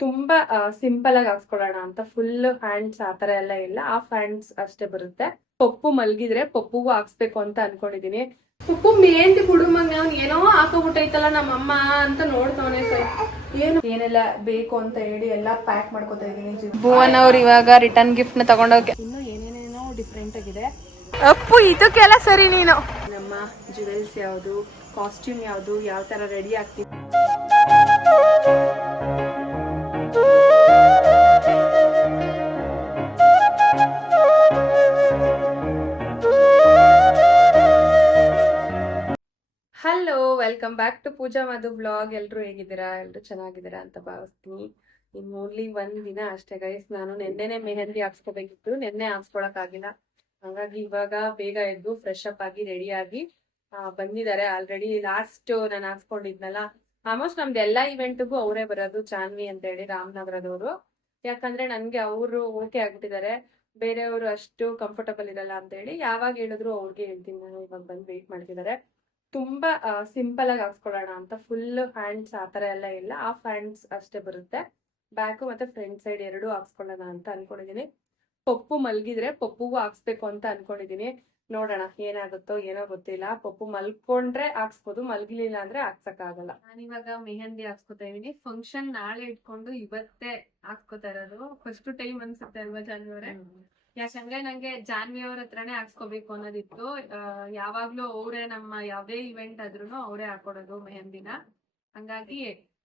ತುಂಬಾ ಸಿಂಪಲ್ ಆಗಿ ಹಾಕ್ಸ್ಕೊಳ್ಳೋಣ ಅಂತ. ಫುಲ್ ಹ್ಯಾಂಡ್ಸ್ ಆತರ ಎಲ್ಲ ಇಲ್ಲ, ಹಾಫ್ ಹ್ಯಾಂಡ್ಸ್ ಅಷ್ಟೇ ಬರುತ್ತೆ. ಪಪ್ಪು ಮಲ್ಗಿದ್ರೆ ಪಪ್ಪುಗೂ ಹಾಕ್ಸ್ಬೇಕು ಅಂತ ಅನ್ಕೊಂಡಿದೀನಿ. ಪಪ್ಪು ಮೆಹಂದಿ ಕುಡುಮಂಗ ಅವ್ನು ಏನೋ ಹಾಕೋಬಿಟ್ಟೈತಲ್ಲ ನಮ್ಮಮ್ಮ ಅಂತ ನೋಡ್ತಾವನೆ. ಏನು ಏನೆಲ್ಲ ಬೇಕು ಅಂತ ಹೇಳಿ ಎಲ್ಲ ಪ್ಯಾಕ್ ಮಾಡ್ಕೊತಾ ಇದೀನಿ. ಭುವನ್ ಅವ್ರು ಇವಾಗ ರಿಟರ್ನ್ ಗಿಫ್ಟ್ ನ ತಗೊಂಡೋಗಿ ಇನ್ನು ಏನೇನೇನೋ ಡಿಫ್ರೆಂಟ್ ಆಗಿದೆ. ಅಪ್ಪು ಇದಕ್ಕೆಲ್ಲ ಸರಿ ನೀನು. ನಮ್ಮ ಜುವೆಲ್ಸ್ ಯಾವುದು, ಕಾಸ್ಟ್ಯೂಮ್ ಯಾವುದು, ಯಾವ ತರ ರೆಡಿ ಆಗ್ತೀವಿ. Hello, welcome back to Pooja Madhu blog. ಎಲ್ಲರೂ ಹೇಗಿದ್ದೀರಾ? ಎಲ್ಲರೂ ಚೆನ್ನಾಗಿದ್ದೀರಾ ಅಂತ ಭಾವಿಸ್ತೀನಿ. ಇನ್ನು ಓನ್ಲಿ ಒಂದ್ ದಿನ ಅಷ್ಟೇ ಗೈಸ್. ನಾನು ನೆನ್ನೆನೆ ಮೆಹಂದಿ ಹಾಕ್ಸ್ಕೋಬೇಕಿತ್ತು, ನೆನ್ನೆ ಹಾಕ್ಸ್ಕೊಳಕ್ ಆಗಿಲ್ಲ. ಹಂಗಾಗಿ ಇವಾಗ ಬೇಗ ಎದ್ದು ಫ್ರೆಶ್ ಅಪ್ ಆಗಿ ರೆಡಿ ಆಗಿ ಬಂದಿದ್ದಾರೆ. ಆಲ್ರೆಡಿ ಲಾಸ್ಟ್ ನಾನು ಹಾಕ್ಸ್ಕೊಂಡಿದ್ನಲ್ಲ, ಆಲ್ಮೋಸ್ಟ್ ನಮ್ದು ಎಲ್ಲಾ ಇವೆಂಟ್ಗೂ ಅವರೇ ಬರೋದು, ಜಾನ್ವಿ ಅಂತ ಹೇಳಿ ರಾಮನಗರದವರು. ಯಾಕಂದ್ರೆ ನನ್ಗೆ ಅವರು ಓಕೆ ಆಗ್ಬಿಟ್ಟಿದ್ದಾರೆ, ಬೇರೆಯವರು ಅಷ್ಟು ಕಂಫರ್ಟಬಲ್ ಇರಲ್ಲ ಅಂತ ಹೇಳಿ ಯಾವಾಗ ಹೇಳಿದ್ರು ಅವ್ರಿಗೆ ಹೇಳ್ತೀನಿ ನಾನು. ಇವಾಗ ಬಂದು ವೇಟ್ ಮಾಡ್ತಿದ್ದಾರೆ. ತುಂಬಾ ಸಿಂಪಲ್ ಆಗಿ ಹಾಕ್ಸ್ಕೊಳ್ಳೋಣ ಅಂತ. ಫುಲ್ ಹ್ಯಾಂಡ್ಸ್ ಆತರ ಎಲ್ಲ ಇಲ್ಲ, ಹಾಫ್ ಹ್ಯಾಂಡ್ಸ್ ಅಷ್ಟೇ ಬರುತ್ತೆ. ಬ್ಯಾಕು ಮತ್ತೆ ಫ್ರಂಟ್ ಸೈಡ್ ಎರಡೂ ಹಾಕ್ಸ್ಕೊಳ್ಳೋಣ ಅಂತ ಅನ್ಕೊಂಡಿದೀನಿ. ಪಪ್ಪು ಮಲ್ಗಿದ್ರೆ ಪಪ್ಪುಗೂ ಹಾಕ್ಸ್ಬೇಕು ಅಂತ ಅನ್ಕೊಂಡಿದೀನಿ. ನೋಡೋಣ ಏನಾಗುತ್ತೋ ಏನೋ ಗೊತ್ತಿಲ್ಲ. ಪಪ್ಪು ಮಲ್ಕೊಂಡ್ರೆ ಹಾಕ್ಸ್ಬೋದು, ಮಲ್ಗಿಲಿಲ್ಲ ಅಂದ್ರೆ ಹಾಕ್ಸಕ್ ಆಗಲ್ಲ. ನಾನಿವಾಗ ಮೆಹಂದಿ ಹಾಕ್ಸ್ಕೊತಾ ಇದೀನಿ. ಫಂಕ್ಷನ್ ನಾಳೆ ಇಟ್ಕೊಂಡು ಇವತ್ತೇ ಹಾಕ್ಸ್ಕೊತಾ ಇರೋದು. ಫಸ್ಟ್ ಟೈಮ್ ಅನ್ಸುತ್ತೆ ಅಲ್ವಾ ಜಾನ್ವಿ? ಯಾಕಂದ್ರೆ ನಂಗೆ ಜಾನ್ವಿ ಅವ್ರ ಹತ್ರನೇ ಹಾಕ್ಸ್ಕೋಬೇಕು ಅನ್ನೋದಿತ್ತು. ಯಾವಾಗ್ಲೂ ಅವರೇ ನಮ್ಮ ಯಾವ್ದೇ ಇವೆಂಟ್ ಆದ್ರೂ ಅವರೇ ಹಾಕೊಡೋದು ಮೆಹಂದಿನ. ಹಂಗಾಗಿ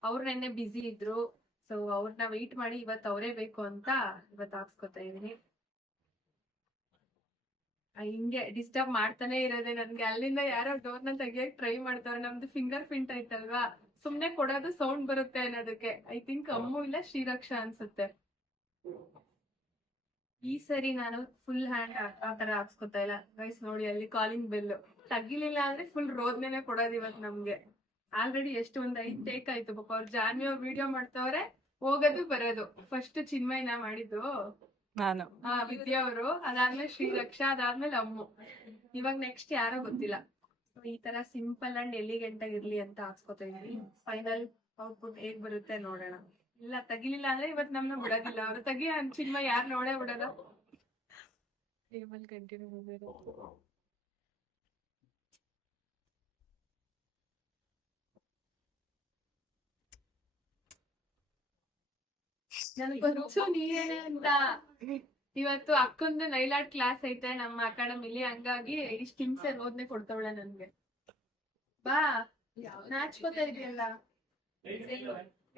ಅವ್ರ ನೆನ್ನೆ ಬಿಸಿ ಇದ್ರು, ಸೊ ಅವ್ರನ್ನ ವೆಯ್ಟ್ ಮಾಡಿ ಇವತ್ತು ಅವರೇ ಬೇಕು ಅಂತ ಇವತ್ತು ಹಾಕ್ಸ್ಕೊತಾ ಇದೀನಿ. ಹಿಂಗೆ ಡಿಸ್ಟರ್ಬ್ ಮಾಡ್ತಾನೆ ಇರೋದೆ ನನ್ಗೆ. ಅಲ್ಲಿಂದ ಯಾರೋ ಡೋರ್ನ ತೆಗಿಯಕ್ ಟ್ರೈ ಮಾಡ್ತಾರೆ. ನಮ್ದು ಫಿಂಗರ್ ಪ್ರಿಂಟ್ ಐತಲ್ವಾ, ಸುಮ್ನೆ ಕೊಡೋದು ಸೌಂಡ್ ಬರುತ್ತೆ ಅನ್ನೋದಕ್ಕೆ. ಐ ಥಿಂಕ್ ಅಮ್ಮು ಇಲ್ಲ ಶ್ರೀರಕ್ಷಾ ಅನ್ಸುತ್ತೆ. ಈ ಸರಿ ನಾನು ಫುಲ್ ಹ್ಯಾಂಡ್ ಆ ತರ ಹಾಕ್ಸ್ಕೊತಾ ಇಲ್ಲ ಗೈಸ್. ನೋಡಿ ಅಲ್ಲಿ ಕಾಲಿಂಗ್ ಬೆಲ್ ತಗಿಲಿಲ್ಲ ಅಂದ್ರೆ ಫುಲ್ ರೋದ್ನೇನೆ ಕೊಡೋದು ಇವತ್ತು ನಮ್ಗೆ. ಆಲ್ರೆಡಿ ಎಷ್ಟು ಒಂದ್ 5 ಟೇಕ್ ಆಯ್ತು. ಪಾಪ ಅವ್ರು ಜಾನ್ವಿ ಅವ್ರು ವಿಡಿಯೋ ಮಾಡ್ತವ್ರೆ, ಹೋಗೋದು ಬರೋದು. ಫಸ್ಟ್ ಚಿನ್ಮಯ್ನ ಮಾಡಿದ್ದು ನಾನು, ವಿದ್ಯಾ ಅವರು, ಅದಾದ್ಮೇಲೆ ಶ್ರೀರಕ್ಷಾ, ಅದಾದ್ಮೇಲೆ ಅಮ್ಮು, ಇವಾಗ ನೆಕ್ಸ್ಟ್ ಯಾರೋ ಗೊತ್ತಿಲ್ಲ. ಈ ತರ ಸಿಂಪಲ್ ಅಂಡ್ ಎಲಿಗೆಂಟ್ ಆಗಿರ್ಲಿ ಅಂತ ಹಾಕ್ಸ್ಕೊತಾ ಇದೀನಿ. ಫೈನಲ್ ಔಟ್ಪುಟ್ ಹೇಗ್ ಬರುತ್ತೆ ನೋಡೋಣ. ಇಲ್ಲ ತಗಿಲಿಲ್ಲ ಅಂದ್ರೆ ಇವತ್ ನಮ್ನ ಬಿಡೋದಿಲ್ಲ ಅವ್ರು. ತಗಿ ಚಿನ್ಮಯ್ ಯಾರು ನೋಡೇ ಬಿಡೋದ. ಕಂಟಿನ್ಯೂ ಮಾಡ್ಬೇಕು. ನನ್ಗೆ ಗೊತ್ತು ನೀನೇನೆ ಅಂತ. ಇವತ್ತು ಅಕ್ಕಂದು ನೈಲ್ ಆರ್ಟ್ ಕ್ಲಾಸ್ ಐತೆ ನಮ್ಮ ಅಕಾಡೆಮಿಲಿ, ಹಂಗಾಗಿ ಇಷ್ಟ ಹಿಂಸೆ ಓದ್ನೆ ಕೊಡ್ತಾವಳೆ ನನ್ಗೆ. ಬಾ, ನಾಚ್ಕೋತಾ ಇದೆಯಲ್ಲ,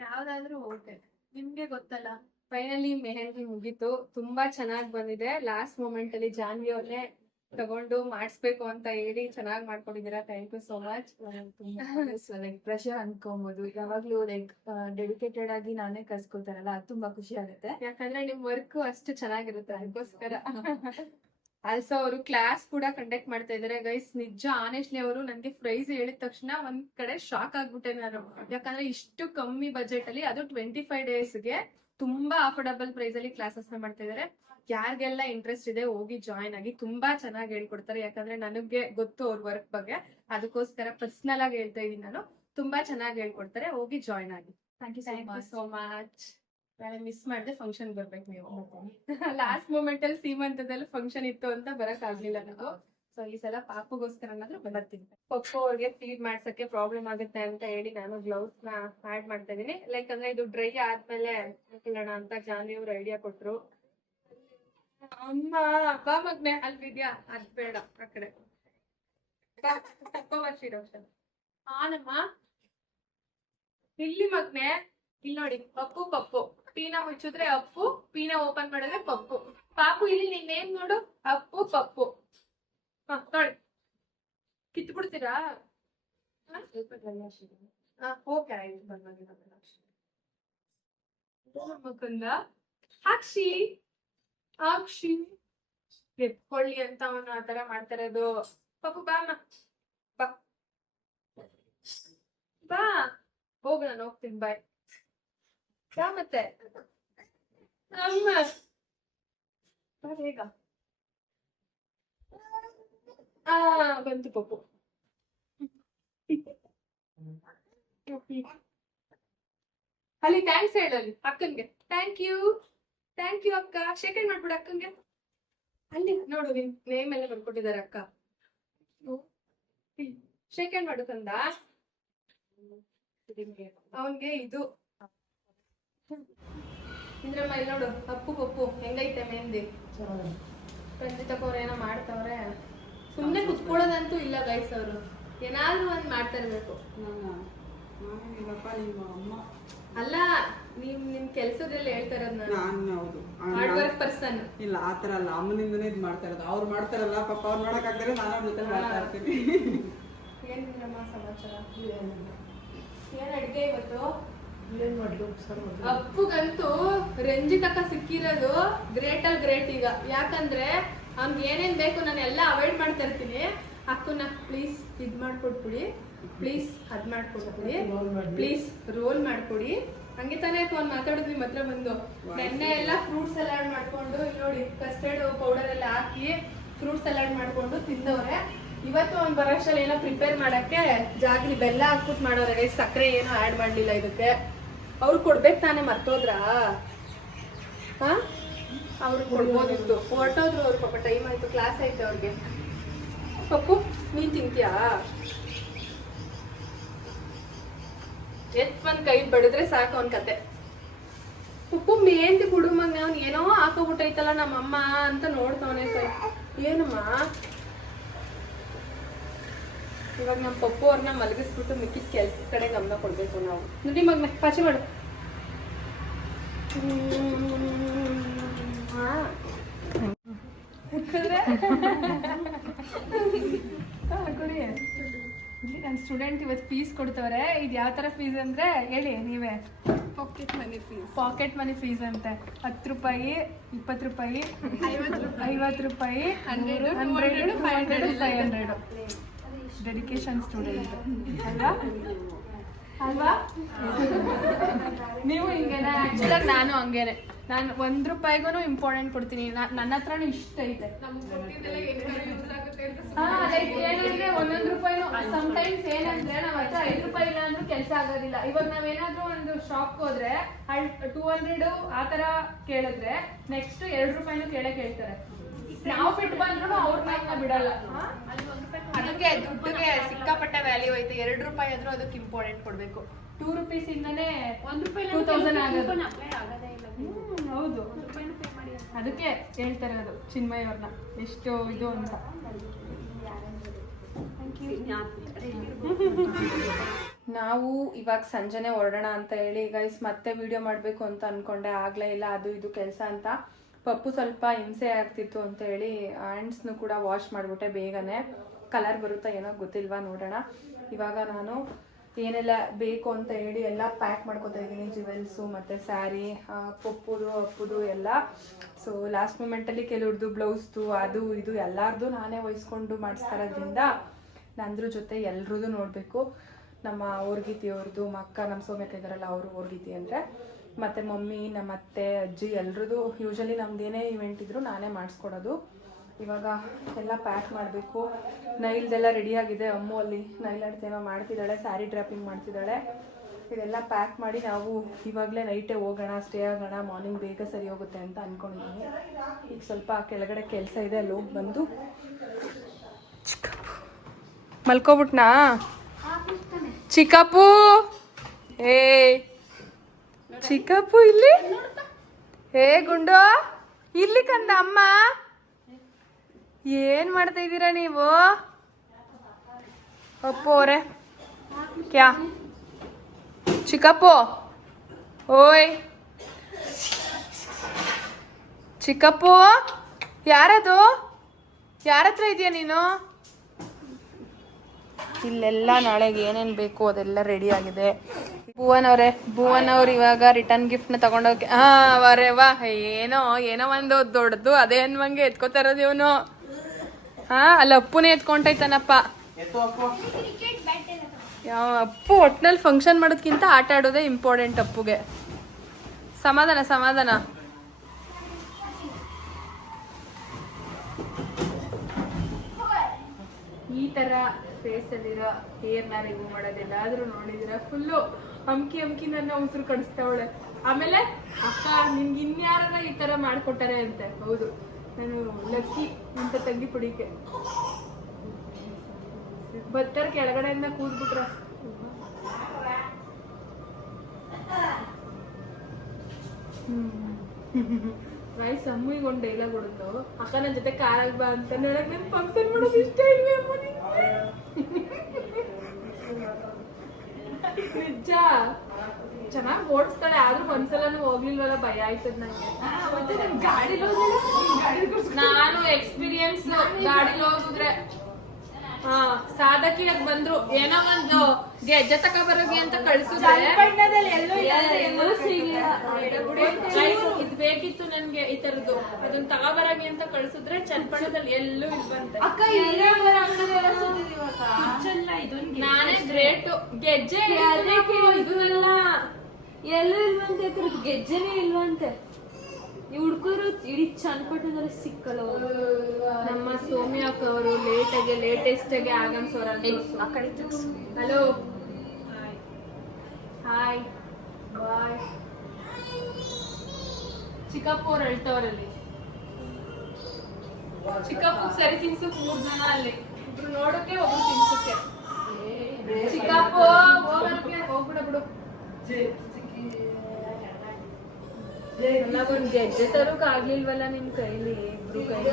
ಯಾವ್ದಾದ್ರು ಓಕೆ, ನಿಮ್ಗೆ ಗೊತ್ತಲ್ಲ. ಫೈನಲಿ ಮೆಹಂದಿ ಮುಗೀತು, ತುಂಬಾ ಚೆನ್ನಾಗಿ ಬಂದಿದೆ. ಲಾಸ್ಟ್ ಮೂಮೆಂಟ್ ಅಲ್ಲಿ ಜಾನ್ವಿ ಅವ್ರನ್ನೇ ತಗೊಂಡು ಮಾಡಿಸ್ಬೇಕು ಅಂತ ಹೇಳಿ ಚೆನ್ನಾಗಿ ಮಾಡ್ಕೊಂಡಿದ್ದೀರಾ. Thank you so much. Like pressure ಅನ್ಕೊಬಹುದು. ಯಾವಾಗ್ಲೂ ಲೈಕ್ ಡೆಡಿಕೇಟೆಡ್ ಆಗಿ ನಾನೇ ಕಲ್ಸ್ಕೊತಾರಲ್ಲ, ಅದು ತುಂಬಾ ಖುಷಿ ಆಗುತ್ತೆ. ಯಾಕಂದ್ರೆ ನಿಮ್ ವರ್ಕ್ ಅಷ್ಟು ಚೆನ್ನಾಗಿರುತ್ತೆ, ಅದಕ್ಕೋಸ್ಕರ. ಆಲ್ಸೋ ಅವರು ಕ್ಲಾಸ್ ಕೂಡ ಕಂಡಕ್ಟ್ ಮಾಡ್ತಾ ಇದಾರೆ ಗೈಸ್. ನಿಜ ಆನೆಸ್ಟ್ಲಿ ಅವರು ನನ್ಗೆ ಪ್ರೈಸ್ ಹೇಳಿದ ತಕ್ಷಣ ಒಂದ್ ಕಡೆ ಶಾಕ್ ಆಗ್ಬಿಟ್ಟೆ ನಾನು. ಯಾಕಂದ್ರೆ ಇಷ್ಟು ಕಮ್ಮಿ ಬಜೆಟ್ ಅಲ್ಲಿ, ಅದು 25 ಡೇಸ್ಗೆ ತುಂಬಾ ಅಫೋರ್ಡಬಲ್ ಪ್ರೈಸ್ ಅಲ್ಲಿ ಕ್ಲಾಸಸ್ ಮಾಡ್ತಾ ಇದಾರೆ. ಯಾರಿಗೆಲ್ಲ ಇಂಟ್ರೆಸ್ಟ್ ಇದೆ ಹೋಗಿ ಜಾಯ್ನ್ ಆಗಿ, ತುಂಬಾ ಚೆನ್ನಾಗಿ ಹೇಳ್ಕೊಡ್ತಾರೆ. ಯಾಕಂದ್ರೆ ನನಗೆ ಗೊತ್ತು ಅವ್ರ ವರ್ಕ್ ಬಗ್ಗೆ, ಅದಕ್ಕೋಸ್ಕರ ಪರ್ಸನಲ್ ಆಗಿ ಹೇಳ್ತಾ ಇದೀನಿ ನಾನು. ತುಂಬಾ ಚೆನ್ನಾಗಿ ಹೇಳ್ಕೊಡ್ತಾರೆ, ಹೋಗಿ ಜಾಯ್ನ್ ಆಗಿ. Thank you so much. ನಾಳೆ ಮಿಸ್ ಮಾಡಿದೆ, ಫಂಕ್ಷನ್ ಬರ್ಬೇಕು ನೀವು. ಲಾಸ್ಟ್ ಮೂಮೆಂಟ್ ಅಲ್ಲಿ ಸೀಮಂತದಲ್ಲಿ ಫಂಕ್ಷನ್ ಇತ್ತು ಅಂತ ಬರಕ್ ಆಗ್ಲಿಲ್ಲ ನಾವು. ಸೊ ಈ ಸಲ ಪಾಪುಗೋಸ್ಕರ ಬರ್ತೀನಿ. ಪಪ್ಪು ಅವ್ರಿಗೆ ಫೀಡ್ ಮಾಡ್ಸಕ್ಕೆ ಪ್ರಾಬ್ಲಮ್ ಆಗುತ್ತೆ ಅಂತ ಹೇಳಿ ನಾನು ಗ್ಲೌಸ್ ನ ಆಡ್ ಮಾಡ್ತಾ ಇದೀನಿ. ಲೈಕ್ ಅಂದ್ರೆ ಇದು ಡ್ರೈ ಆದ್ಮೇಲೆ ಹಾಕೊಳ್ಳೋಣ ಅಂತ ಜಾನ್ವಿ ಅವ್ರು ಐಡಿಯಾ ಕೊಟ್ರು. ಅಮ್ಮ ಬಾ ಮಗ್ನೆ, ಅಲ್ವಿದ್ಯಾ? ಅದ್ ಬೇಡ, ಆ ಕಡೆ ಆನಮ್ಮ, ಇಲ್ಲಿ ಮಗ್ನೆ, ಇಲ್ಲಿ ನೋಡಿ. ಪಪ್ಪು ಪಪ್ಪು, ಪೀನ ಮುಚ್ಚಿದ್ರೆ ಅಪ್ಪು, ಪೀನ ಓಪನ್ ಮಾಡಿದ್ರೆ ಪಪ್ಪು. ಪಾಪು ಇಲ್ಲಿ ನಿನ್ ನೇಮ್ ನೋಡು, ಅಪ್ಪು ಪಪ್ಪು. ನೋಡಿ, ಕಿತ್ ಬಿಡ್ತೀರಾ? ಓಕೆ, ಮುಕುಂದ, ಅಕ್ಷಿ ಅಕ್ಷಿ ಎತ್ಕೊಳ್ಳಿ ಅಂತ ಅವನು ಆತರ ಮಾಡ್ತಾ ಇರೋದು. ಪಪ್ಪು ಬಾ ಅಮ್ಮ, ಬಾ ಬಾ, ಹೋಗು, ನಾನು ಹೋಗ್ತೀನಿ, ಬಾಯ್. ಬಾ ಮತ್ತೆ ಅಮ್ಮ, ಬಾ ಬೇಗ. ಬಂತು ಪಪ್ಪು. ಅಲ್ಲಿ ಥ್ಯಾಂಕ್ಸ್ ಹೇಳಲ್ಲಿ ಅಕ್ಕನ್ಗೆ. ಥ್ಯಾಂಕ್ ಯು ಅಕ್ಕ. ಶೇಖರ್ ಮಾಡ್ಬಿಡು ಅಕ್ಕನ್ಗೆ. ಅಲ್ಲಿ ನೋಡು ನಿನ್ ನೇಮ್ ಎಲ್ಲ ಬರ್ಕೊಟ್ಟಿದ್ದಾರೆ ಅಕ್ಕ. ಶೇಖರ್ ಮಾಡು ಕಂದ. ಅವನ್ಗೆ ಇದು ಇಂದ್ರಮ್ಮ ಇಲ್ಲಿ ನೋಡು. ಅಪ್ಪು ಪಪ್ಪು ಹೆಂಗೈತೆ ಮೆಹಂದಿ. ರಂಜಿತಕ್ಕ ಅವ್ರ ಏನೋ ಮಾಡ್ತಾವ್ರೆ. ಸುಮ್ನೆ ಕುತ್ಕೊಳ್ಳೋದಂತೂ ಇಲ್ಲ ಗೈಸ್. ಅವರು ಏನಾದ್ರೂ ಒಂದ್ ಮಾಡ್ತಾ ಇರ್ಬೇಕು. ಅಲ್ಲ ನಿಮ್ ಕೆಲ್ಸದಲ್ಲಿ ಹೇಳ್ತಾ ಇರೋದ್ ನಾನು ಹಾರ್ಡ್ ವರ್ಕ್ ಪರ್ಸನ್. ಇಲ್ಲ ಆತರ ಅಲ್ಲ, ಅಮ್ಮನಿಂದನೇ ಇದ್ ಮಾಡ್ತಾ ಇರೋದು. ಅವ್ರು ಮಾಡ್ತಾರಲ್ಲ ಪಾಪ, ಅವ್ರು ನೋಡಕ್ ಆಗ್ತಾರೆ, ನಾನು ಅವ್ರ ಜೊತೆ ಮಾಡ್ತಾ ಇರ್ತೀನಿ. ಏನಿಲ್ಲಮ್ಮ ಸಮಾಚಾರ? ಏನ್ ಅಡ್ಗೆ ಇವತ್ತು? ಅಪ್ಪುಗಂತೂ ರಂಜಿತಕ್ಕ ಸಿಕ್ಕಿರೋದು ಗ್ರೇಟ್ ಅಲ್ಲಿ ಗ್ರೇಟ್ ಈಗ. ಯಾಕಂದ್ರೆ ಅವ್ನ್ಗೆ ಏನೇನ್ ಬೇಕು ನಾನು ಎಲ್ಲ ಅವಾಯ್ಡ್ ಮಾಡ್ತಾ ಇರ್ತೀನಿ. ಅಕ್ಕನ ಪ್ಲೀಸ್ ಇದ್ ಮಾಡ್ಕೊಟ್ಬಿಡಿ, ಪ್ಲೀಸ್ ಅದ್ ಮಾಡ್ಕೊಟ್ಬಿಡಿ, ಪ್ಲೀಸ್ ರೋಲ್ ಮಾಡ್ಕೊಡಿ. ಹಂಗೆ ತಾನೇ ಅವ್ನು ಮಾತಾಡಿದ್ವಿ ನಿಮ್ಮ ಹತ್ರ ಬಂದು. ನೆನ್ನೆ ಎಲ್ಲ ಫ್ರೂಟ್ ಸಲಾಡ್ ಮಾಡ್ಕೊಂಡು ಇಲ್ಲಿ ನೋಡಿ ಕಸ್ಟರ್ಡ್ ಪೌಡರ್ ಎಲ್ಲ ಹಾಕಿ ಫ್ರೂಟ್ ಸಲಾಡ್ ಮಾಡ್ಕೊಂಡು ತಿಂದವ್ರೆ. ಇವತ್ತು ಅವ್ನು ಬರೋಷ್ಟಲ್ಲಿ ಏನೋ ಪ್ರಿಪೇರ್ ಮಾಡಕ್ಕೆ ಜಾಗ್ಲಿ ಬೆಲ್ಲ ಹಾಕ್ಬಿಟ್ಟು ಮಾಡೋರೆ. ಸಕ್ಕರೆ ಏನೋ ಆ್ಯಡ್ ಮಾಡ್ಲಿಲ್ಲ ಇದಕ್ಕೆ. ಅವ್ರು ಕೊಡ್ಬೇಕು ತಾನೇ, ಮರ್ತೋದ್ರಾ? ಹಾ, ಅವ್ರು ಕೊಡ್ಬೋದಿತ್ತು, ಹೊರಟೋದ್ರು ಅವ್ರು. ಪಾಪ ಟೈಮ್ ಆಯ್ತು, ಕ್ಲಾಸ್ ಆಯ್ತು ಅವ್ರಿಗೆ. ಪಪ್ಪು ನೀನ್ ತಿಂತೀಯಾ? ಒಂದ್ ಕೈ ಬಡಿದ್ರೆ ಸಾಕು ಅವನ್ ಕತೆ. ಉಪ್ಪು ಮೇಂತಿ ಬಿಡು ಮಗ್ನೆ. ಅವ್ನ್ ಏನೋ ಹಾಕೋಬಿಟ್ಟೈತಲ್ಲ ನಮ್ಮಮ್ಮ ಅಂತ ನೋಡ್ತವನೆ. ಏನಮ್ಮ ಇವಾಗ ನಮ್ ಪಪ್ಪು ಅವ್ರನ್ನ ಮಲಗಿಸ್ಬಿಟ್ಟು ಮಿಕ್ಕಿದ ಕೆಲ್ಸದ ಕಡೆ ಗಮನ ಕೊಡ್ಬೇಕು ನಾವು. ನೋಡಿ ಮಗ್ನೆ ಪಾಚಿ ಮಾಡು. ಕೊಡಿ. ಇಲ್ಲಿ ನನ್ನ ಸ್ಟೂಡೆಂಟ್ ಇವತ್ತು ಫೀಸ್ ಕೊಡ್ತವ್ರೆ. ಇದು ಯಾವ ತರ ಫೀಸ್ ಅಂದ್ರೆ ಹೇಳಿ ನೀವೇ. ಪಾಕೆಟ್ ಮನಿ ಫೀಸ್ ಅಂತೆ. 10 ರೂಪಾಯಿ, 20 ರೂಪಾಯಿ, 50 ರೂಪಾಯಿ, 100, 500, 500. ಡೆಡಿಕೇಶನ್ ಸ್ಟೂಡೆಂಟ್ ಅಲ್ವಾ? ನೀವು ಹಿಂಗೇನೆ. ಆಕ್ಚುಲಾಗಿ ನಾನು ಹಂಗೇನೆ. ನಾನು 1 ರೂಪಾಯಿಗೂ ಇಂಪಾರ್ಟೆಂಟ್ ಕೊಡ್ತೀನಿ. ನನ್ನ ಹತ್ರನೂ ಇಷ್ಟ ಐತೆ. ಏನಂದ್ರೆ 1 ರೂಪಾಯಿನೂ ಸಮ್ಟೈಮ್ಸ್ ಏನಂದ್ರೆ ನಾವ್ ಹತ್ರ 5 ರೂಪಾಯಿ ಇಲ್ಲ ಅಂದ್ರೂ ಕೆಲಸ ಆಗೋದಿಲ್ಲ. ಇವಾಗ ನಾವೇನಾದ್ರೂ ಒಂದು ಶಾಪ್ ಹೋದ್ರೆ 200 ಆತರ ಕೇಳಿದ್ರೆ ನೆಕ್ಸ್ಟ್ 2 ರೂಪಾಯಿನೂ ಕೇಳ್ತಾರೆ. ನಾವು ಬಿಟ್ಟು ಬಂದ್ರು ಅವ್ರನ್ನ ಬಿಡಲ್ಲ. ಅದಕ್ಕೆ ದುಡ್ಡಿಗೆ ಸಿಕ್ಕಾಪಟ್ಟೆ ವ್ಯಾಲ್ಯೂ ಐತೆ. 2 ರೂಪಾಯಿ ಆದ್ರೂ ಅದಕ್ಕೆ ಇಂಪಾರ್ಟೆಂಟ್ ಕೊಡ್ಬೇಕು. 2 ರೂಪೀಸ್ ಇಂದಾನೆ 2000 ಆಗೋದು. ಹೌದು, ಅದಕ್ಕೆ ಹೇಳ್ತಾರೆ ಅದು ಚಿನ್ಮಯ್ ಅವ್ರನ್ನ ಎಷ್ಟು ಇದು ಅಂತ. ನಾವು ಇವಾಗ ಸಂಜೆನೆ ಹೊರಡೋಣ ಅಂತ ಹೇಳಿ ಗೈಸ್ ಮತ್ತೆ ವಿಡಿಯೋ ಮಾಡಬೇಕು ಅಂತ ಅನ್ಕೊಂಡೆ. ಆಗ್ಲೇ ಇಲ್ಲ, ಅದು ಇದು ಕೆಲಸ ಅಂತ. ಪಪ್ಪು ಸ್ವಲ್ಪ ಹಿಂಸೆ ಆಗ್ತಿತ್ತು ಅಂತ ಹೇಳಿ ಹ್ಯಾಂಡ್ಸ್ನು ಕೂಡ ವಾಶ್ ಮಾಡಿಬಿಟ್ಟೆ ಬೇಗನೆ. ಕಲರ್ ಬರುತ್ತಾ ಏನೋ ಗೊತ್ತಿಲ್ವಾ, ನೋಡೋಣ. ಇವಾಗ ನಾನು ಏನೆಲ್ಲ ಬೇಕು ಅಂತ ಹೇಳಿ ಎಲ್ಲ ಪ್ಯಾಕ್ ಮಾಡ್ಕೊತಾ ಇದ್ದೀನಿ. ಜ್ಯುವೆಲ್ಸು ಮತ್ತು ಸ್ಯಾರಿ, ಪಪ್ಪುದು ಅಪ್ಪುದು ಎಲ್ಲ. ಸೊ ಲಾಸ್ಟ್ ಮೂಮೆಂಟಲ್ಲಿ ಕೆಲವ್ರದ್ದು ಬ್ಲೌಸ್ದು ಅದು ಇದು ಎಲ್ಲರದು ನಾನೇ ವಹಿಸ್ಕೊಂಡು ಮಾಡಿಸ್ತಾ ಇರೋದ್ರಿಂದ ನಂದ್ರ ಜೊತೆ ಎಲ್ರದ್ದು ನೋಡಬೇಕು. ನಮ್ಮ ಓರ್ಗಿತಿ ಅವ್ರದ್ದು, ಅಕ್ಕ ನಮ್ಮ ಸೌಮ್ಯಕ್ಕ ಇದ್ದಾರಲ್ಲ ಅವರು ಓರ್ಗಿತಿ ಅಂದರೆ, ಮತ್ತು ಮಮ್ಮಿ, ನಮ್ಮ ಅತ್ತೆ, ಅಜ್ಜಿ ಎಲ್ರದ್ದು. ಯೂಶಲಿ ನಮ್ದೇನೇ ಇವೆಂಟ್ ಇದ್ದರೂ ನಾನೇ ಮಾಡಿಸ್ಕೊಡೋದು. ಇವಾಗ ಎಲ್ಲ ಪ್ಯಾಕ್ ಮಾಡಬೇಕು. ನೈಲ್ದೆಲ್ಲ ರೆಡಿಯಾಗಿದೆ. ಅಮ್ಮು ಅಲ್ಲಿ ನೈಲ್ ಆಡ್ತೇನೋ ಮಾಡ್ತಿದ್ದಾಳೆ, ಸ್ಯಾರಿ ಡ್ರಾಪಿಂಗ್ ಮಾಡ್ತಿದ್ದಾಳೆ. ಇದೆಲ್ಲ ಪ್ಯಾಕ್ ಮಾಡಿ ನಾವು ಇವಾಗಲೇ ನೈಟೇ ಹೋಗೋಣ, ಸ್ಟೇ ಆಗೋಣ. ಮಾರ್ನಿಂಗ್ ಬೇಗ ಸರಿ ಹೋಗುತ್ತೆ ಅಂತ ಅಂದ್ಕೊಂಡಿದ್ದೀನಿ. ಈಗ ಸ್ವಲ್ಪ ಕೆಳಗಡೆ ಕೆಲಸ ಇದೆ, ಅಲ್ಲಿ ಹೋಗಿ ಬಂದು ಮಲ್ಕೋಬಿಟ್ನಾ ಚಿಕ್ಕಪ್ಪು. ಏ ಚಿಕ್ಕಪ್ಪು ಇಲ್ಲಿ. ಹೇ ಗುಂಡು, ಇಲ್ಲಿ ಕಂದ ಅಮ್ಮ. ಏನ್ ಮಾಡ್ತಾ ಇದ್ದೀರಾ ನೀವು? ಅಪ್ಪು ಅವರೇ ಕ್ಯಾ ಚಿಕ್ಕಪ್ಪು? ಓಯ್ ಚಿಕ್ಕಪ್ಪು, ಯಾರದು? ಯಾರ ಹತ್ರ ಇದೆಯಾ ನೀನು? ಇಲ್ಲೆಲ್ಲ ನಾಳೆಗೆ ಏನೇನು ಬೇಕು ಅದೆಲ್ಲ ರೆಡಿ ಆಗಿದೆ. ಭುವನ್ ಅವ್ರು ಇವಾಗ ರಿಟರ್ನ್ ಗಿಫ್ಟ್ನ ತಗೊಂಡೋಗಿ ವರೆ ವಾ. ಏನೋ ಒಂದು ದೊಡ್ಡದು ಅದೇ ಅನ್ವಂಗೆ ಎತ್ಕೋತಾ ಇರೋದು ಇವನು. ಅಲ್ಲಿ ಅಪ್ಪುನೇ ಎತ್ಕೊಂಡೈತಾನಪ್ಪ. ಅಪ್ಪು ಒಟ್ನಲ್ಲಿ ಫಂಕ್ಷನ್ ಮಾಡೋದ್ಕಿಂತ ಆಟ ಆಡೋದೇ ಇಂಪಾರ್ಟೆಂಟ್ ಅಪ್ಪುಗೆ. ಸಮಾಧಾನ. ಈ ತರ ಫೇಸ್ ಅಲ್ಲಿರೋ ಹೇರ್ನ ರಿಮೂವ್ ಮಾಡೋದೆಲ್ಲಾದ್ರೂ ನೋಡಿದಿರ? ಫುಲ್ಲು ಅಮ್ಕಿ ನನ್ನ ಉಸಿರು ಕಡಿಸ್ತಾವಳೆ. ಆಮೇಲೆ ಅಕ್ಕ ನಿನ್ಗೆ ಇನ್ಯಾರ ಈ ತರ ಮಾಡ್ಕೊಟ್ಟಾರೆ ಅಂತೆ. ಹೌದು, ನಾನು ಲಕ್ಕಿ ಅಂತ ತಂಗಿ ಪುಡಿಕೆ ಬತ್ತಾರ ಕೆಳಗಡೆಯಿಂದ ಕೂದ್ಬಿಟ್ರ. ರೈಸ್ ಅಮ್ಮಿಗೆ ಒಂದು ಡೈಲಾಗ್ ಕೊಡುತ್ತೋ, ಅಕ್ಕ ನನ್ನ ಜೊತೆ ಕಾರಲ್ಲಿ ಬಾ ಅಂತ. ನನಗೆ ನನ್ನ ಫಂಕ್ಷನ್ ಮಾಡೋದು ಇಷ್ಟ ಇಲ್ವೇ ಅಮ್ಮ ನಿನ್ಗೆ? ನಿಜ ಚೆನ್ನಾಗಿ ಓಡಿಸ್ತಾಳೆ, ಆದ್ರೂ ಒಂದ್ಸಲನೂ ಹೋಗ್ಲಿಲ್ವಲ್ಲ, ಭಯ ಆಯ್ತದ ನಂಗೆ. ನಾನು ಎಕ್ಸ್ಪೀರಿಯನ್ಸ್ ಗಾಡಿಲಿ ಹೋಗಿದ್ರೆ ಸಾಧಕಿಯಾಗಿ ಬಂದ್ರು, ಏನೋ ಒಂದು ಗೆಜ್ಜೆ ತಕ ಬರೋಗಿ ಅಂತ ಕಳ್ಸಿದ್ರೆ ಇದು ಬೇಕಿತ್ತು ನನ್ಗೆ ಈ ತರದ್ದು, ಅದನ್ನ ತಗೋಬರಾಗಿ ಅಂತ ಕಳ್ಸಿದ್ರೆ ಚನ್ನಪಟ್ಟಣದಲ್ಲಿ ಎಲ್ಲೂ ಇಲ್ವಂತೆ. ನಾನೇ ಗ್ರೇಟ್. ಗೆಜ್ಜೆ ಇದನ್ನೆಲ್ಲ ಎಲ್ಲೂ ಇಲ್ವಂತೆ, ಗೆಜ್ಜೆನೇ ಇಲ್ವಂತೆ. ಈ ಹುಡ್ಕರು ಇಡೀ ಚನ್ನಪಟ್ಟಣದಲ್ಲಿ ಸಿಕ್ಕಲ್ಲ. ನಮ್ಮ ಸೌಮ್ಯ ಅಕ್ಕ ಅವರು ಲೇಟೆಸ್ಟ್ ಆಗಿ ಆಗಮಿಸೋರ. ಹಲೋ, ಹಾಯ್, ಬಾಯ್. ಚಿಕ್ಕಪ್ಪ ಅವ್ರು ಹೇಳ್ತವ್ರಲ್ಲಿ. ಚಿಕ್ಕಪ್ಪ ಸರಿ ತಿನ್ಸಕ್ 3 ಜನ ಅಲ್ಲಿ, ಇಬ್ರು ನೋಡಕ್ಕೆ ಒಬ್ರು ತಿನ್ಸಕ್ಕೆ. ಚಿಕ್ಕಪ್ಪ ಹೋಗಕ್ಕೆ ಹೋಗ್ಬಿಡ ಬಿಡು. ಒಂದ್ ಗೆಜ್ಜೆ ತರಕ್ ಆಗ್ಲಿಲ್ವಲ್ಲ ನಿಮ್ ಕೈಲಿ, ಇಬ್ರು ಕೈಲಿ.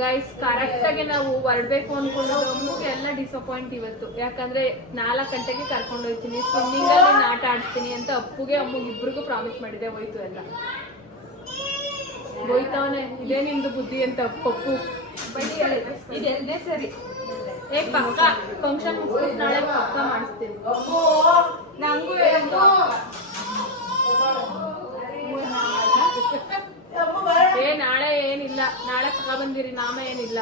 ಗೈಸ್, ಕರೆಕ್ಟ್ ಆಗಿ ನಾವು ಹೊರಡ್ಬೇಕು ಅನ್ಕೊಂಡಾಗ ಅಮ್ಮಗೆ ಎಲ್ಲ ಡಿಸಪಾಯಿಂಟ್ ಇವತ್ತು. ಯಾಕಂದ್ರೆ 4 ಗಂಟೆಗೆ ಕರ್ಕೊಂಡು ಹೋಗ್ತೀನಿ, ಸ್ವಿಮ್ಮಿಂಗ್ ಅಲ್ಲಿ ಆಟ ಆಡಿಸ್ತೀನಿ ಅಂತ ಅಪ್ಪುಗೆ ಅಮ್ಮಗೆ ಇಬ್ರಿಗೂ ಪ್ರಾಮಿಸ್ ಮಾಡಿದೆ. ಹೋಯ್ತು ಎಲ್ಲ ಹೋಯ್ತವನೆ. ಇದೇ ನಿಮ್ದು ಬುದ್ಧಿ ಅಂತ ಪಪ್ಪು. ಇದೆಲ್ಲೇ ಸರಿ. ಪಕ್ಕ ಫಂಕ್ಷನ್ ಮುಗಿಸ್ಬಿಟ್ಟು ನಾಳೆ ಪಕ್ಕ ಮಾಡಿಸ್ತೀನಿ. ನಂಗೂ ನಾಳೆ ಏನಿಲ್ಲ, ನಾಳೆ ತಗೊಬಂದಿರಿ, ನಾಮ ಏನಿಲ್ಲ.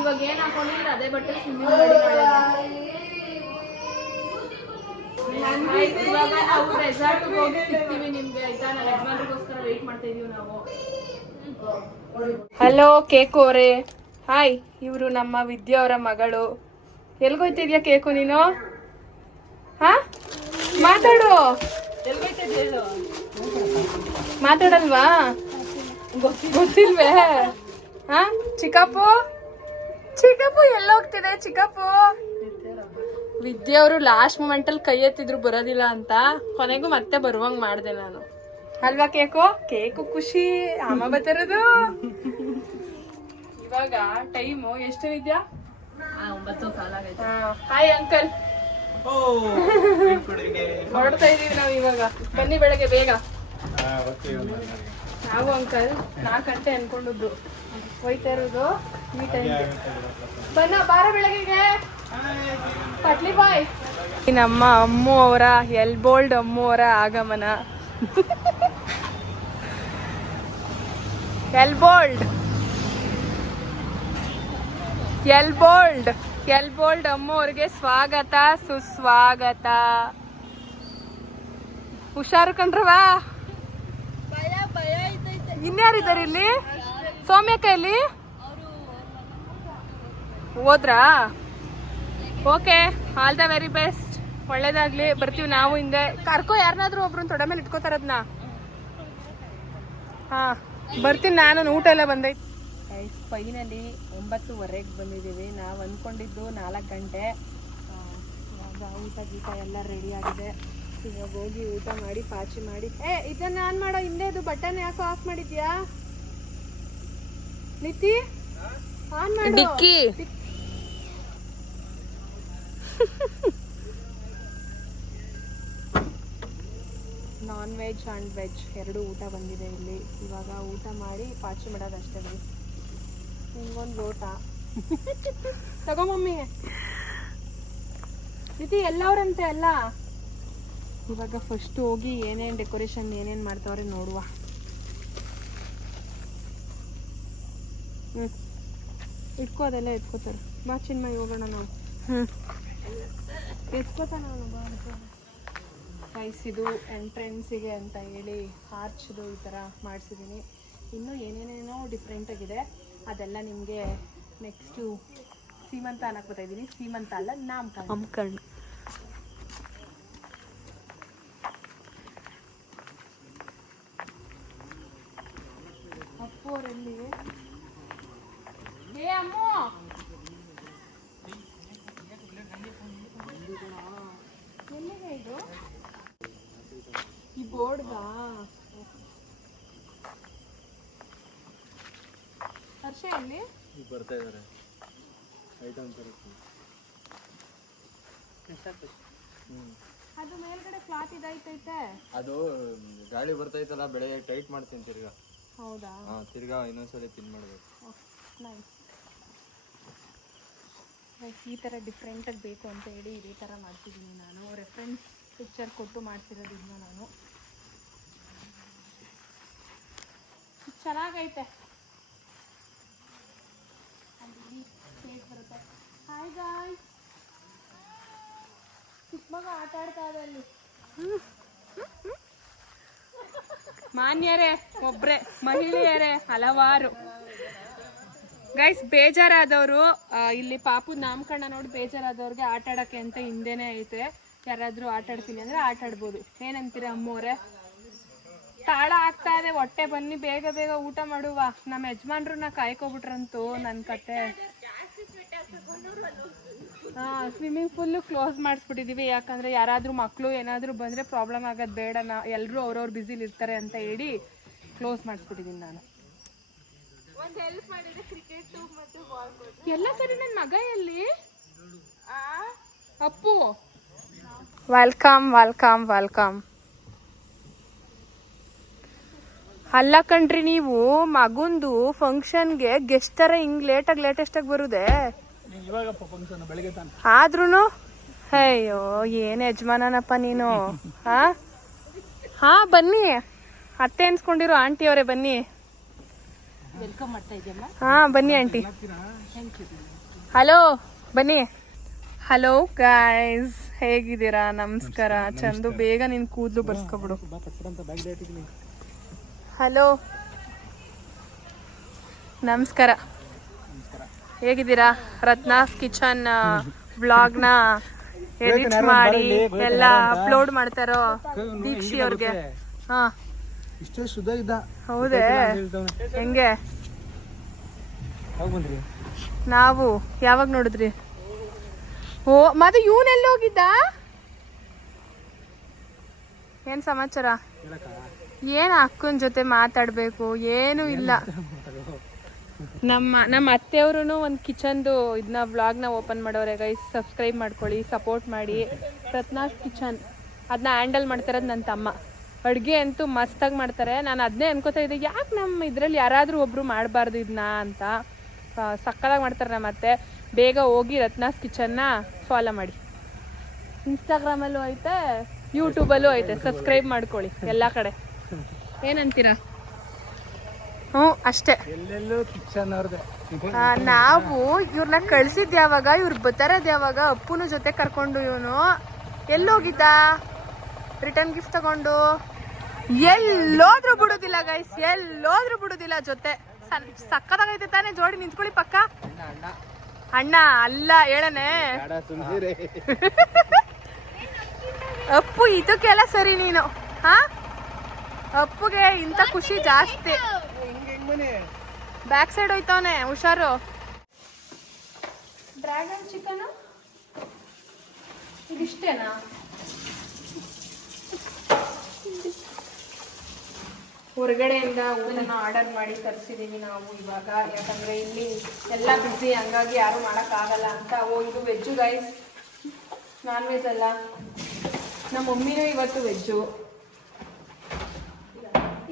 ಇವಾಗ ಏನ್ ಹಾಕೊಂಡಿಲ್ಲ ಅದೇ ಬಟ್ಟೆ ಸ್ವಿಮ್ಮಿಂಗ್ ಮಾಡಿ ಇವಾಗ ನಾವು ರೆಸಾರ್ಟ್ ಹೋಗಿ ಸಿಗ್ತೀವಿ ನಿಮ್ಗೆ, ಆಯ್ತಾ? ನಮ್ಮ ಯಜಮಾನ್ರಿಗೋಸ್ಕರ ವೇಟ್ ಮಾಡ್ತಾ ಇದೀವಿ ನಾವು. ಹಲೋ ಕೇಕು ಅವರೇ, ಹಾಯ್. ಇವರು ನಮ್ಮ ವಿದ್ಯಾ ಅವರ ಮಗಳು. ಎಲ್ಗೋಯ್ತಿದ್ಯಾ ಕೇಕು ನೀನು? ಹಾ, ಮಾತಾಡು. ಮಾತಾಡಲ್ವಾ? ಗೊತ್ತಿಲ್ವೇ? ಹಾ, ಚಿಕ್ಕಪ್ಪು ಎಲ್ಲೋಗ್ತಿದೆ? ಚಿಕ್ಕಪ್ಪು ವಿದ್ಯಾ ಅವರು ಲಾಸ್ಟ್ ಮೂಮೆಂಟ್ ಅಲ್ಲಿ ಕೈ ಎತ್ತಿದ್ರು ಬರೋದಿಲ್ಲ ಅಂತ, ಕೊನೆಗೂ ಮತ್ತೆ ಬರುವಂಗ್ ಮಾಡ್ದೆ ನಾನು, ಅಲ್ವಾ? ಕೇಕು ಖುಷಿ ಅಮ್ಮ ಬತ್ತಿರೋದು. ಇವಾಗ ಟೈಮು ಎಷ್ಟು ವಿದ್ಯಾ? 9:15. ಹಾಯ್ ಅಂಕಲ್, ಹೊರಡ್ತಾ ಇದೀವಿ ನಾವು ಇವಾಗ. ಬನ್ನಿ ಬೆಳಗ್ಗೆ ಬೇಗ. ನಾವು ಅಂಕಲ್ 4 ಗಂಟೆ ಅನ್ಕೊಂಡಿದ್ದು, ಹೋಯ್ತಾ ಇರೋದು ಈ ಟೈಮ್ಗೆ. ಬಾರ ಬೆಳಗ್ಗೆಗೆ. ಪಟ್ಲಿ ಬಾಯ್. ನಮ್ಮ ಅಮ್ಮು ಅವರ ಎಲ್ಬೋಲ್ಡ್ ಅಮ್ಮು ಅವರ ಆಗಮನ. ಎಲ್ಬೋಲ್ಡ್ ಅಮ್ಮು ಅವ್ರಿಗೆ ಸ್ವಾಗತ ಸುಸ್ವಾಗತ. ಹುಷಾರು ಕಂಡ್ರವಾ? ಇನ್ಯಾರಿದ್ದಾರೆ ಇಲ್ಲಿ? ಸೌಮ್ಯ ಕೈಲಿ ಹೋದ್ರಾ? Okay, all the very best, ಒಳ್ಳೇದಾಗ್ಲಿ. ಬರ್ತೀವಿ ನಾವು ಹಿಂದೆ. ಕರ್ಕೋ, ಯಾರನ್ನಾದ್ರೂ ಒಬ್ರು ತೊಡೆ ಮೇಲೆ ಇಟ್ಕೋತಾರದ್ನ. ಹಾ, ಬರ್ತೀನಿ ನಾನು. ಊಟ ಎಲ್ಲ ಬಂದೈತಿ. ಫೈನಲಿ 9:15 ಬಂದಿದ್ದೀವಿ. ನಾವು ಅಂದ್ಕೊಂಡಿದ್ದು 4 ಗಂಟೆ. ಇವಾಗ ಊಟ ಗೀಟ ಎಲ್ಲ ರೆಡಿ ಆಗಿದೆ. ಇವಾಗ ಹೋಗಿ ಊಟ ಮಾಡಿ ಪಾಚಿ ಮಾಡಿ. ಇದನ್ನ ಆನ್ ಮಾಡೋ, ಹಿಂದೆ ಇದು ಬಟನ್ ಯಾಕೋ ಆಫ್ ಮಾಡಿದ್ಯಾ ನಿತಿ? ಆನ್ ಮಾಡು. ಡಿಕ್ಕಿ ನಾನ್ ವೆಜ್ ಅಂಡ್ ವೆಜ್ 2 ಊಟ ಬಂದಿದೆ ಇಲ್ಲಿ. ಇವಾಗ ಊಟ ಮಾಡಿ ಪಾಚಿ ಮಾಡೋದಷ್ಟೇ. ನಿಂಗೊಂದು ಲೋಟ ತಗೋ ಮಮ್ಮಿ. ನಿತಿ ಎಲ್ಲವ್ರಂತೆ ಎಲ್ಲ. ಇವಾಗ ಫಸ್ಟ್ ಹೋಗಿ ಏನೇನು ಡೆಕೋರೇಷನ್ ಏನೇನು ಮಾಡ್ತಾವ್ರೆ ನೋಡುವ. ಇಟ್ಕೋ, ಅದೆಲ್ಲ ಎತ್ಕೋತಾರೆ. ಬಾ ಚಿನ್ಮಯ್, ಹೋಗೋಣ ನಾವು. ಎತ್ಕೋತಾನ ಗೈಸ್. ಇದು ಎಂಟ್ರೆನ್ಸಿಗೆ ಅಂತ ಹೇಳಿ ಆರ್ಚ್ದು ಈ ಥರ ಮಾಡಿಸಿದ್ದೀನಿ. ಇನ್ನೂ ಏನೇನೇನೋ ಡಿಫ್ರೆಂಟ್ ಆಗಿದೆ, ಅದೆಲ್ಲ ನಿಮಗೆ ನೆಕ್ಸ್ಟು ಸೀಮಂತ ಅನ್ನಕ್ಕೆ ಬರ್ತಾಯಿದ್ದೀನಿ. ಸೀಮಂತ ಅಲ್ಲ, ನಾಮಕರಣ. ನೋಡ್ದಾ ಹರ್ಷ ಎಲ್ಲಿ ಬರ್ತಾ ಇದಾರೆ ಐಟಮ್ ಅದು ಮೇಲ್ಗಡೆ ಕ್ಲಾತ್ ಇದೈತೈತೆ. ಅದು ಗಾಳಿ ಬರ್ತೈತಲ್ಲ ಬೆಳಗ್ಗೆ ಟೈಟ್ ಮಾಡ್ತೀನಿ ತಿರ್ಗಾ. ಹೌದಾ? ತಿರ್ಗಾ ಇನ್ನೊಂದ್ಸಲಿ ಪಿನ್ ಮಾಡ್ಬೇಕು. ನೈಸ್. ಈ ಥರ ಡಿಫ್ರೆಂಟಾಗಿ ಬೇಕು ಅಂತ ಹೇಳಿ ಇದೇ ಥರ ಮಾಡ್ತಿದ್ದೀನಿ ನಾನು. ರೆಫರೆನ್ಸ್ ಪಿಕ್ಚರ್ ಕೊಟ್ಟು ಮಾಡ್ತಿರೋದನ್ನ ನಾನು. ಚೆನ್ನಾಗೈತೆ. ಬರುತ್ತೆ. ಹಾಯ್ ಗಾಯ್ಸ್, ಚಿಕ್ಕ ಮಗ ಆಟ ಆಡ್ತಾ ಇದೆ ಅಲ್ಲಿ. ಮಾನ್ಯರೇ ಒಬ್ರೆ, ಮಹಿಳೆಯರೇ ಹಲವಾರು. ಗೈಸ್, ಬೇಜಾರಾದವರು ಇಲ್ಲಿ ಪಾಪು ನಾಮಕರಣ ನೋಡಿ ಬೇಜಾರಾದವ್ರಿಗೆ ಆಟ ಆಡೋಕ್ಕೆ ಅಂತ ಹಿಂದೆನೇ ಐತೆ. ಯಾರಾದರೂ ಆಟ ಆಡ್ತೀನಿ ಅಂದರೆ ಆಟ ಆಡ್ಬೋದು. ಏನಂತೀರ ಅಮ್ಮೋರೆ? ತಾಳ ಆಗ್ತಾ ಇದೆ, ಹೊಟ್ಟೆ ಬನ್ನಿ ಬೇಗ ಬೇಗ ಊಟ ಮಾಡುವ. ನಮ್ಮ ಯಜಮಾನ್ರನ್ನ ಕಾಯ್ಕೊಬಿಟ್ರಂತೂ ನನ್ನ ಕತೆ. ಸ್ವಿಮ್ಮಿಂಗ್ ಪೂಲ್ ಕ್ಲೋಸ್ ಮಾಡಿಸ್ಬಿಟ್ಟಿದೀವಿ. ಯಾಕಂದರೆ ಯಾರಾದರೂ ಮಕ್ಕಳು ಏನಾದರೂ ಬಂದರೆ ಪ್ರಾಬ್ಲಮ್ ಆಗೋದು ಬೇಡ, ಎಲ್ಲರೂ ಅವ್ರವ್ರು ಬ್ಯುಸಿಲಿ ಇರ್ತಾರೆ ಅಂತ ಹೇಳಿ ಕ್ಲೋಸ್ ಮಾಡಿಸ್ಬಿಟ್ಟಿದ್ದೀನಿ ನಾನು. ಎಲ್ಲ ಸರಿ. ನನ್ನ ಮಗ ಎಲ್ಲಿ? Appu, welcome welcome welcome. ಅಲ್ಲ ಕಣ್ರಿ, ನೀವು ಮಗುಂದು ಫಂಕ್ಷನ್ಗೆ ಗೆಸ್ಟ್ ಥರ ಹಿಂಗ್ ಲೇಟೆಸ್ಟಾಗಿ ಬರುದೇ? ಆದ್ರೂ ಅಯ್ಯೋ, ಏನು ಯಜಮಾನನಪ್ಪ ನೀನು. ಹಾ ಬನ್ನಿ, ಅತ್ತೆ ಅನ್ಸ್ಕೊಂಡಿರೋ ಆಂಟಿ ಅವರೇ ಬನ್ನಿ. ಹಾ ಬನ್ನಿ ಆಂಟಿ. ಹಲೋ ಬನ್ನಿ. ಹಲೋ ಗಾಯ್ಸ್, ಹೇಗಿದ್ದೀರಾ? ನಮಸ್ಕಾರ. ಚಂದು, ಬೇಗ ನಿನ್ ಕೂದಲು ಬರ್ಸ್ಕೊಬಿಡು. ಹಲೋ, ನಮಸ್ಕಾರ. ಹೇಗಿದ್ದೀರಾ? ರತ್ನಾಸ್ ಕಿಚನ್ ವ್ಲಾಗ್ನ ಎಡಿಟ್ ಮಾಡಿ ಎಲ್ಲ ಅಪ್ಲೋಡ್ ಮಾಡ್ತಾರೋ ದೀಕ್ಷಿ ಅವ್ರಿಗೆ. ಹಾ, ಇಷ್ಟೇ ಶುದ್ಧ ಇದ್ದ. ಹೌದೇ? ಹೆಂಗೆ? ನಾವು ಯಾವಾಗ ನೋಡಿದ್ರಿ? ಓ, ಮತ್ತೆ ಇವನೆಲ್ಲ ಹೋಗಿದ್ದ? ಏನ್ ಸಮಾಚಾರ? ಏನ್ ಅಕ್ಕನ ಜೊತೆ ಮಾತಾಡ್ಬೇಕು, ಏನು ಇಲ್ಲ. ನಮ್ಮ ಅತ್ತೆಯವರು ಒಂದು ಕಿಚನ್ದು ಇದನ್ನ ವ್ಲಾಗ್ನ ಓಪನ್ ಮಾಡೋರೆ ಗೈಸ್. ಸಬ್ಸ್ಕ್ರೈಬ್ ಮಾಡ್ಕೊಳ್ಳಿ, ಸಪೋರ್ಟ್ ಮಾಡಿ. ರತ್ನಾಸ್ ಕಿಚನ್ ಅದನ್ನ ಹ್ಯಾಂಡಲ್ ಮಾಡ್ತಾರದು ನನ್ನ ತಮ್ಮ. ಅಡುಗೆ ಅಂತೂ ಮಸ್ತಾಗಿ ಮಾಡ್ತಾರೆ. ನಾನು ಅದನ್ನೇ ಅನ್ಕೋತಾ ಇದ್ದೆ, ಯಾಕೆ ನಮ್ಮ ಇದರಲ್ಲಿ ಯಾರಾದರೂ ಒಬ್ಬರು ಮಾಡಬಾರ್ದು ಇದನ್ನ ಅಂತ. ಸಕ್ಕತ್ತಾಗಿ ಮಾಡ್ತಾರೆ ನಮ್ಮ ಅತ್ತೆ. ಬೇಗ ಹೋಗಿ ರತ್ನಾಸ್ ಕಿಚನ್ನ ಫಾಲೋ ಮಾಡಿ. ಇನ್ಸ್ಟಾಗ್ರಾಮಲ್ಲೂ ಐತೆ, ಯೂಟ್ಯೂಬಲ್ಲೂ ಐತೆ. ಸಬ್ಸ್ಕ್ರೈಬ್ ಮಾಡ್ಕೊಳ್ಳಿ ಎಲ್ಲ ಕಡೆ. ಏನಂತೀರಾ? ಹ್ಞೂ ಅಷ್ಟೇ. ನಾವು ಇವ್ರನ್ನ ಕಳ್ಸಿದ್ ಯಾವಾಗ, ಇವ್ರು ಬರ್ತಾರದು ಯಾವಾಗ? ಅಪ್ಪುನ ಜೊತೆ ಕರ್ಕೊಂಡು ಇವನು ಎಲ್ಲೋಗಿದ್ದ ರಿಟರ್ನ್ ಗಿಫ್ಟ್ ತಗೊಂಡು? ಎಲ್ಲೋದ್ರೂ ಬಿಡೋದಿಲ್ಲ ಗೈಸ್, ಎಲ್ಲೋದ್ರೂ ಬಿಡೋದಿಲ್ಲ. ಜೊತೆ ಸಕ್ಕತ್ತಾಗೈತೆ ತಾನೇ? ಜೋಡಿ ನಿಂತ್ಕೊಳ್ಳಿ ಪಕ್ಕ. ಅಣ್ಣ ಅಲ್ಲ ಹೇಳನೆ. ಅಪ್ಪು ಇದಕ್ಕೆಲ್ಲ ಸರಿ ನೀನು. ಹಾ, ಅಪ್ಪುಗೆ ಇಂಥ ಖುಷಿ ಜಾಸ್ತಿ. ಬ್ಯಾಕ್ ಸೈಡ್ ಹೋಯ್ತವನೆ, ಹುಷಾರು. ಡ್ರ್ಯಾಗನ್ ಚಿಕನ್ ಇದಿಷ್ಟೇನಾ? ಹೊರಗಡೆಯಿಂದ ಊಟನ ಆರ್ಡರ್ ಮಾಡಿ ತರಿಸಿದೀವಿ ನಾವು ಇವಾಗ. ಯಾಕಂದ್ರೆ ಇಲ್ಲಿ ಎಲ್ಲ ಬಿಸಿ, ಹಂಗಾಗಿ ಯಾರು ಮಾಡೋಕ್ಕಾಗಲ್ಲ ಅಂತ. ಇದು ವೆಜ್ಜು ಗೈಸ್, ನಾನ್ ವೆಜ್ ಅಲ್ಲ. ನಮ್ಮ ಮಮ್ಮಿನೂ ಇವತ್ತು ವೆಜ್ಜು.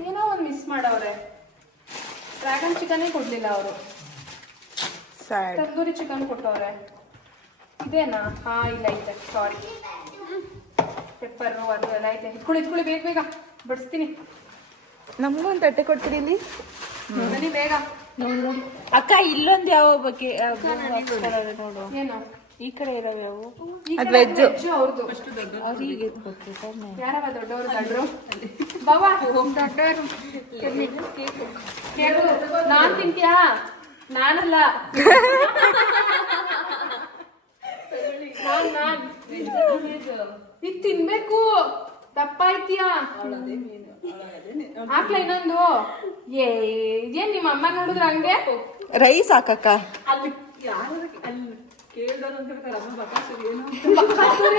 ಏನೋ ಒಂದು ಮಿಸ್ ಮಾಡವ್ರೆ. ಡ್ರ್ಯಾಗನ್ ಚಿಕನ್ನೇ ಕೊಡ್ಲಿಲ್ಲ ಅವರು, ತಂದೂರಿ ಚಿಕನ್ ಕೊಟ್ಟವ್ರೆ. ಇದೇನಾ? ಹಾ, ಇಲ್ಲ ಐತೆ, ಸಾರಿ. ಪೆಪ್ಪರು ಅದು ಎಲ್ಲ ಐತೆ. ಇಟ್ಕೊಳ್ಳಿ ಬೇಗ ಬೇಗ ಬಡಿಸ್ತೀನಿ. ನಮಗೂ ಒಂದು ತಟ್ಟೆ ಕೊಡ್ತೀರಿ ಇಲ್ಲಿ? ಬನ್ನಿ ಬೇಗ. ಅಕ್ಕ, ಇಲ್ಲೊಂದು ಯಾವ ಬಗ್ಗೆ ನೋಡು. ಏನು ಈ ಕಡೆ ಇರೋವು ಯಾವ? ಅದು ವೆಜ್ಜು ಅವ್ರದ್ದು. ಯಾರವ ದೊಡ್ಡವರು? ಬಾವಾ ದೊಡ್ಡವರು. ನಾನ್ ತಿಂತೀಯಾ? ನಾನಲ್ಲ, ನಾನ್ ಈಗ ತಿನ್ಬೇಕು. ದಪ್ಪ ಐತಿಯಾ? ಹಾಕ್ಲ ಇನ್ನೊಂದು. ಏನ್ ನಿಮ್ಮ ಅಮ್ಮ ನೋಡಿದ್ರ ಹಂಗೆ? ರೈಸ್ ಹಾಕಕ್ಕ.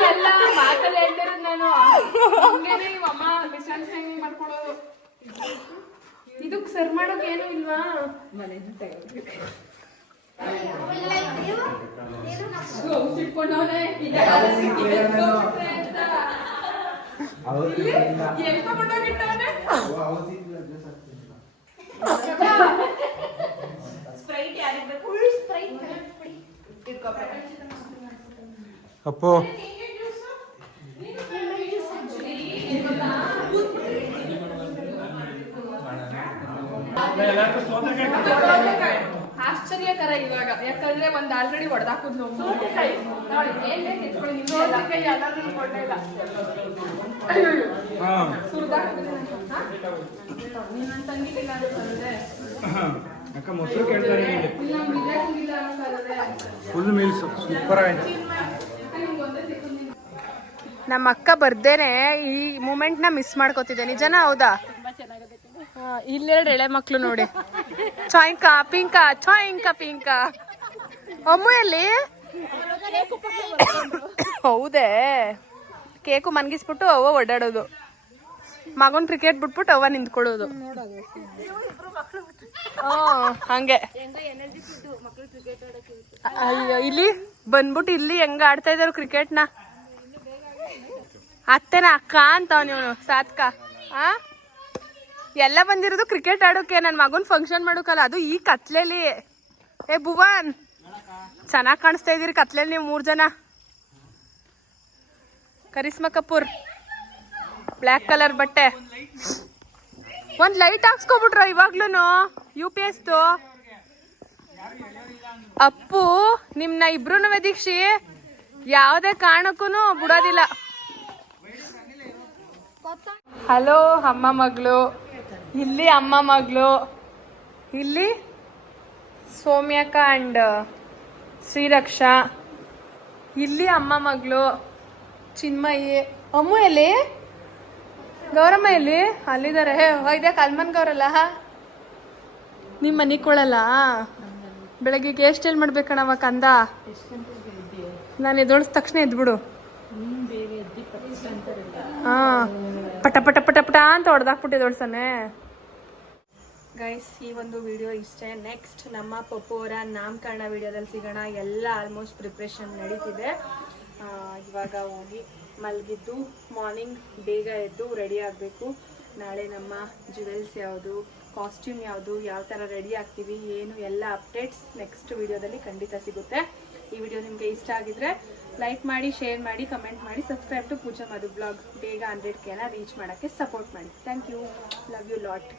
ಎಲ್ಲ ಮಾತಲ್ಲಿ ಹೇಳ್ತಿರೋದು ನಾನು. ನಿಮ್ಮ ಅಮ್ಮ ಮಿಸ್ಅಂಡರ್ಸ್ಟ್ಯಾಂಡಿಂಗ್ ಸರ್ವ್ ಮಾಡೋಕೆ ಏನು ಇಲ್ವಾ? ಅಪ್ಪೋ ಆಶ್ಚರ್ಯಕರ ಇವಾಗ, ಯಾಕಂದ್ರೆ ಒಂದ್ ಆಲ್ರೆಡಿ ಹೊಡೆದಾಕುದ್ ಅಕ್ಕ ಮೊಸರು ಕೇಳ್ತಾರೆ ಫುಲ್ ಮೀಲ್ಸ್ ಸೂಪರ್ ಆಯ್ತು. ನಮ್ಮ ಅಕ್ಕ ಬರ್ದೇನೆ ಈ ಮೂಮೆಂಟ್ ನ ಮಿಸ್ ಮಾಡ್ಕೋತಿದ್ದೆ. ನಿಜನಾ? ಹೌದಾ? ಇಲ್ಲೆರಡು ಎಳೆ ಮಕ್ಳು ನೋಡಿ, ಚಾಯಿಂಕ ಪಿಂಕ ಚಾಯಿಂಕ ಪಿಂಕ. ಅಮ್ಮು ಎಲ್ಲಿ? ಹೌದೇ, ಕೇಕು ಮನ್ಗಿಸ್ಬಿಟ್ಟು ಅವ್ವ ಓಡಾಡೋದು, ಮಗನ್ ಕ್ರಿಕೆಟ್ ಬಿಟ್ಬಿಟ್ಟು ಅವ್ವ ನಿಂತ್ಕೊಳ್ಳೋದು. ಹಂಗೆ ಅಯ್ಯೋ, ಇಲ್ಲಿ ಬಂದ್ಬಿಟ್ಟು ಇಲ್ಲಿ ಹೆಂಗ ಆಡ್ತಾ ಇದಾರು ಕ್ರಿಕೆಟ್ನ. ಅತ್ತೆನ ಅಕ್ಕ ಅಂತ ನೀವು ಸಾತ್ಕ. ಎಲ್ಲ ಬಂದಿರೋದು ಕ್ರಿಕೆಟ್ ಆಡೋಕೆ, ನನ್ನ ಮಗನ್ ಫಂಕ್ಷನ್ ಮಾಡೋಕಲ್ಲ, ಅದು ಈ ಕತ್ಲೆಲಿ. ಏ ಭುವನ್, ಚೆನ್ನಾಗಿ ಕಾಣಿಸ್ತಾ ಇದೀರಿ ಕತ್ಲೆಲಿ ನೀವು 3 ಜನ. ಕರಿಷ್ಮಾ ಕಪೂರ್ ಬ್ಲ್ಯಾಕ್ ಕಲರ್ ಬಟ್ಟೆ. ಒಂದ್ ಲೈಟ್ ಹಾಕ್ಸ್ಕೊಬಿಟ್ರ ಇವಾಗ್ಲೂನು UPS. ಅಪ್ಪು ನಿಮ್ನ ಇಬ್ರು ದೀಕ್ಷಿ ಯಾವುದೇ ಕಾರಣಕ್ಕೂ ಬಿಡೋದಿಲ್ಲ. ಹಲೋ ಅಮ್ಮ ಮಗಳು, ಇಲ್ಲಿ ಅಮ್ಮ ಮಗಳು, ಇಲ್ಲಿ ಸೌಮ್ಯಕ ಅಂಡ್ ಶ್ರೀರಕ್ಷಾ, ಇಲ್ಲಿ ಅಮ್ಮ ಮಗಳು ಚಿನ್ಮಯಿ. ಅಮ್ಮು ಎಲ್ಲಿ? ಗೌರಮ್ಮ ಎಲ್ಲಿ? ಅಲ್ಲಿದ್ದಾರೆ. ಇದೇ ಕಲ್ಮನ್ ಗೌರಲ್ಲ, ನಿಮ್ಮ ಮನೆಗೆ ಕೊಡಲ್ಲ. ಬೆಳಗ್ಗೆ ಎಷ್ಟು ಹೇಳಿ ಮಾಡ್ಬೇಕಣವ ಕಂದ? ನಾನು ಎದ್ದೊಳಿದ ತಕ್ಷಣ ಎದ್ಬಿಡು. ಹಾ, ಪಟ ಪಟ ಪಟ ಪಟ ಅಂತ ಹೊಡೆದಾಕ್ಬಿಟ್ಟು ಎದ್ದೊಳ್ಸಾನೆ. ಗೈಸ್, ಈ ಒಂದು ವಿಡಿಯೋ ಇಷ್ಟೇ. ನೆಕ್ಸ್ಟ್ ನಮ್ಮ ಪಪ್ಪು ಅವರ ನಾಮಕರಣ ವಿಡಿಯೋದಲ್ಲಿ ಸಿಗೋಣ. ಎಲ್ಲ ಆಲ್ಮೋಸ್ಟ್ ಪ್ರಿಪ್ರೇಷನ್ ನಡೀತಿದೆ. ಇವಾಗ ಹೋಗಿ ಮಲಗಿದ್ದು ಮಾರ್ನಿಂಗ್ ಬೇಗ ಎದ್ದು ರೆಡಿ ಆಗಬೇಕು. ನಾಳೆ ನಮ್ಮ ಜ್ಯುವೆಲ್ಸ್ ಯಾವುದು, ಕಾಸ್ಟ್ಯೂಮ್ ಯಾವುದು, ಯಾವ ಥರ ರೆಡಿ ಆಗ್ತೀವಿ ಏನು, ಎಲ್ಲ ಅಪ್ಡೇಟ್ಸ್ ನೆಕ್ಸ್ಟ್ ವಿಡಿಯೋದಲ್ಲಿ ಖಂಡಿತ ಸಿಗುತ್ತೆ. ಈ ವಿಡಿಯೋ ನಿಮಗೆ ಇಷ್ಟ ಆಗಿದ್ರೆ ಲೈಕ್ ಮಾಡಿ, ಶೇರ್ ಮಾಡಿ, ಕಮೆಂಟ್ ಮಾಡಿ, subscribe to Pooja Madhu blog. ಬೇಗ 100K ರೀಚ್ ಮಾಡೋಕ್ಕೆ ಸಪೋರ್ಟ್ ಮಾಡಿ. Thank you, love you lot.